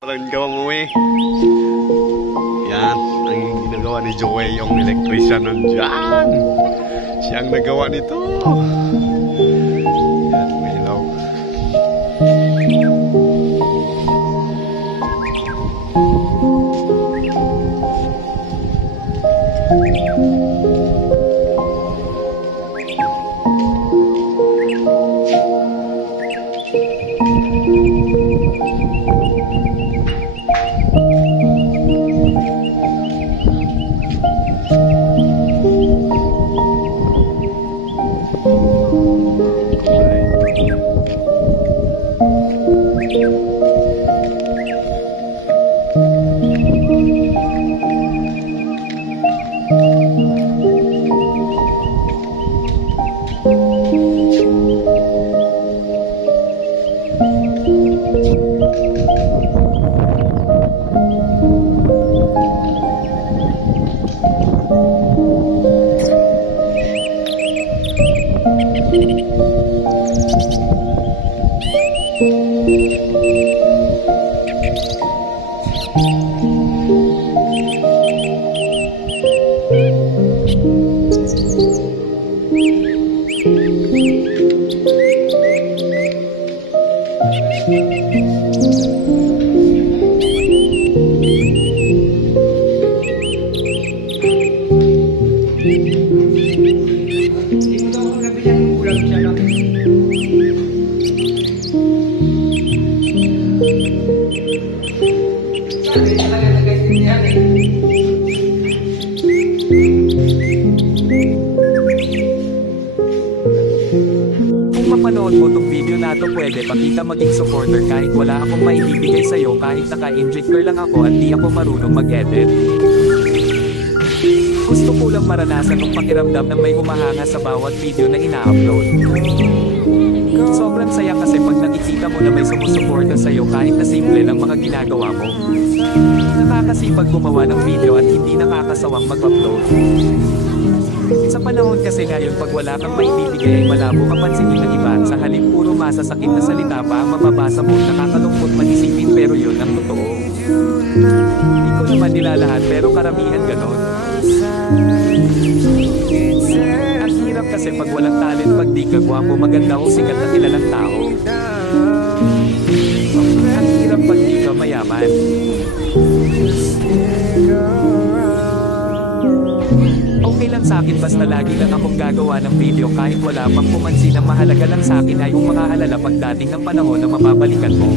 Walang gawa mo eh. Yan, ang ginagawa ni Joey, yung electrician nandyan. Siya ang nagawa nito. Yan, may ilaw. Mapanood mo tong video na to, pwede pakita maging supporter kahit wala akong maibibigay sa'yo, kahit naka-enjoy lang ako at di ako marunong mag-edit. Gusto ko lang maranasan ng pakiramdam ng may humahanga sa bawat video na ina-upload. Sobrang saya kasi pag nakikita mo na may sumusuporta sa'yo kahit na simple lang mga ginagawa mo. Nakakasipag gumawa ng video at hindi nakakasawang mag-upload. Sa panahon kasi ngayon, pag wala kang maibibigay ay malabo kapansinin ng iba. Sa halip puro masasakit na salita pa ang mababasa mo, nakakalungkot mag-isipin, pero yun ang totoo. Hindi ko naman nilalahat pero karamihan ganon. Ang hirap kasi pag walang talent, pag di ka gwapo, maganda o sikat na kilalang tao. Ang hirap pag di ka mayaman. Okay lang sa akin basta lagi lang akong gagawa ng video kahit wala pang pumansin. Ang mahalaga lang sa akin ay yung mga alala pagdating ng panahon na mababalikan mo.